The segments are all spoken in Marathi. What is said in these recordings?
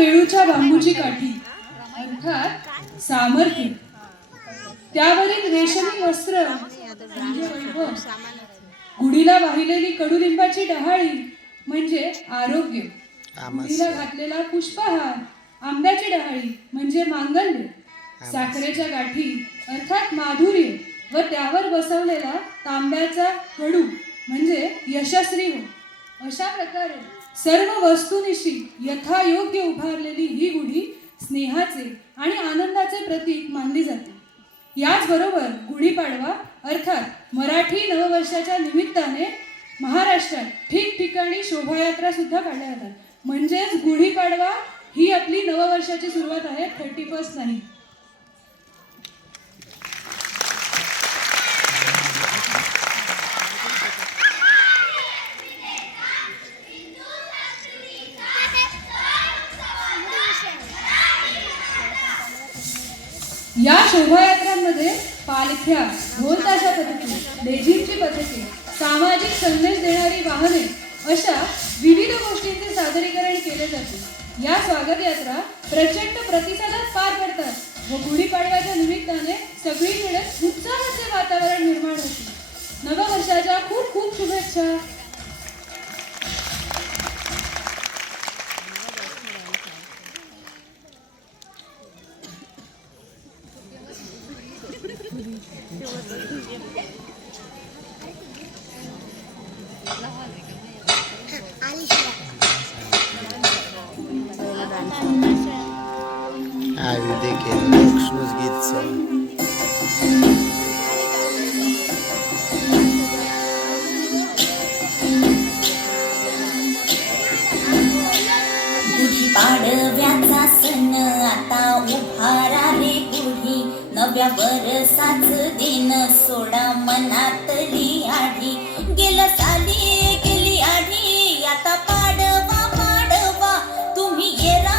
वेळूच्या बांबूची काठी अर्थात सामर्थ्य, त्यावरील रेशमी वस्त्र म्हणजे वैभव, गुढीला वाहिलेली कडुलिंबाची डहाळी म्हणजे आरोग्य, गुढीला घातलेला पुष्पहार आंब्याची डहाळी म्हणजे मांगल्य, साखरेच्या गाठी अर्थात माधुर्य व त्यावर बसवलेला तांब्याचा कडू म्हणजे यशस्वी हो. अशा प्रकारे सर्व वस्तुनिशी यथायोग्य उभारलेली ही गुढी स्नेहाचे आणि आनंदाचे प्रतीक मानली जाते. याचबरोबर गुढीपाडवा अर्थात मराठी नववर्षाच्या निमित्ताने महाराष्ट्रात ठिकठिकाणी शोभायात्रा सुद्धा काढल्या जातात. म्हणजेच गुढीपाडवा ही आपली नववर्षाची सुरुवात आहे, 31 नाही. या शोभायात्रांमध्ये पालख्या, ढोलताशा पथके, लेझिमची पथके, सामाजिक संदेश देणारी वाहने अशा विविध गोष्टींचे सादरीकरण केले जाते. या स्वागत यात्रा प्रचंड प्रतिसादात पार पडतात व गुढीपाडव्याच्या निमित्ताने सगळीकडे उत्साहाचे वातावरण निर्माण होते. नववर्षाच्या खूप खूप शुभेच्छा. पाडव्याचा सण आता उभारा रे गुढी, नव्या वर्षाच दिन सोडा मनातली आढी. गेल्या साली गेली आढी, आता पाडवा पाडवा, तुम्ही येरा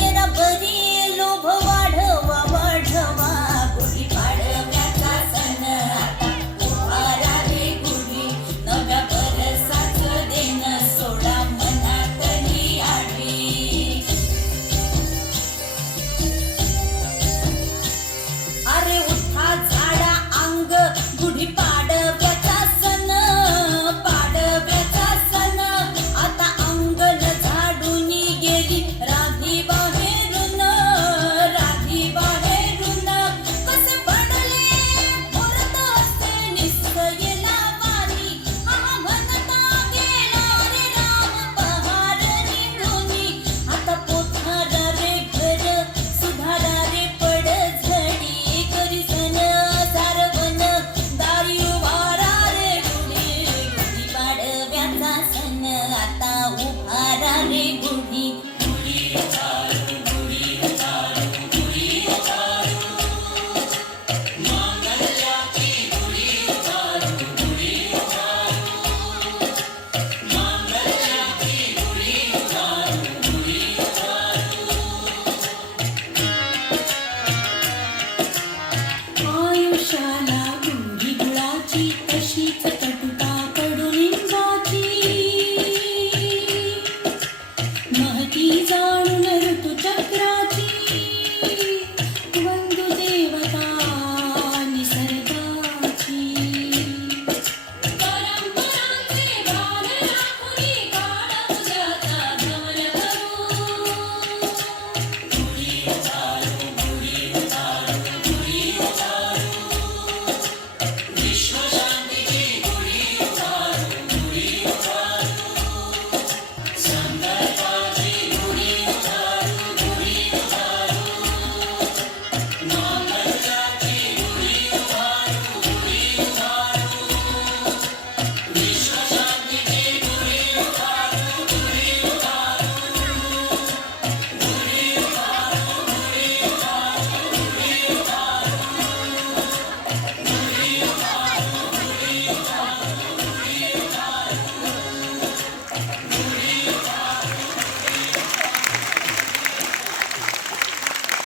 येरा बरी, लोभ वाढवा वाढवा. गुढी पाडव्याचा सण आता उभारा रे गुढी, नव्या वर्षाच दिन सोडा मनातली आढी. अरे उठा झाडा अंग, गुढी पाडव्याचा सण, पाडव्याचा सण. आता अंगण झाडून गेली राधी बाहेरून, राधी बाहेरून. कसे पडले मुहूर्त असे निसयला वारी, हा म्हणता गेला रे राम पहार निघूनी. आता पोथारा रे घर सुधारा रे पडझडी, करी सण सारवण दारी उभारा रे गुढी. गुढी पाडव्याचा सण आता उभारा रे गुढी. गुढी उभारू, गुढी उभारू, गुढी उभारू, मांगल्याची गुढी उभारू, गुढी उभारू, मांगल्याची गुढी उभारू, गुढी उभारू. आयुष्याला गुढी गुळाची, तशीच कटुता कडुलिंबाची, महती जा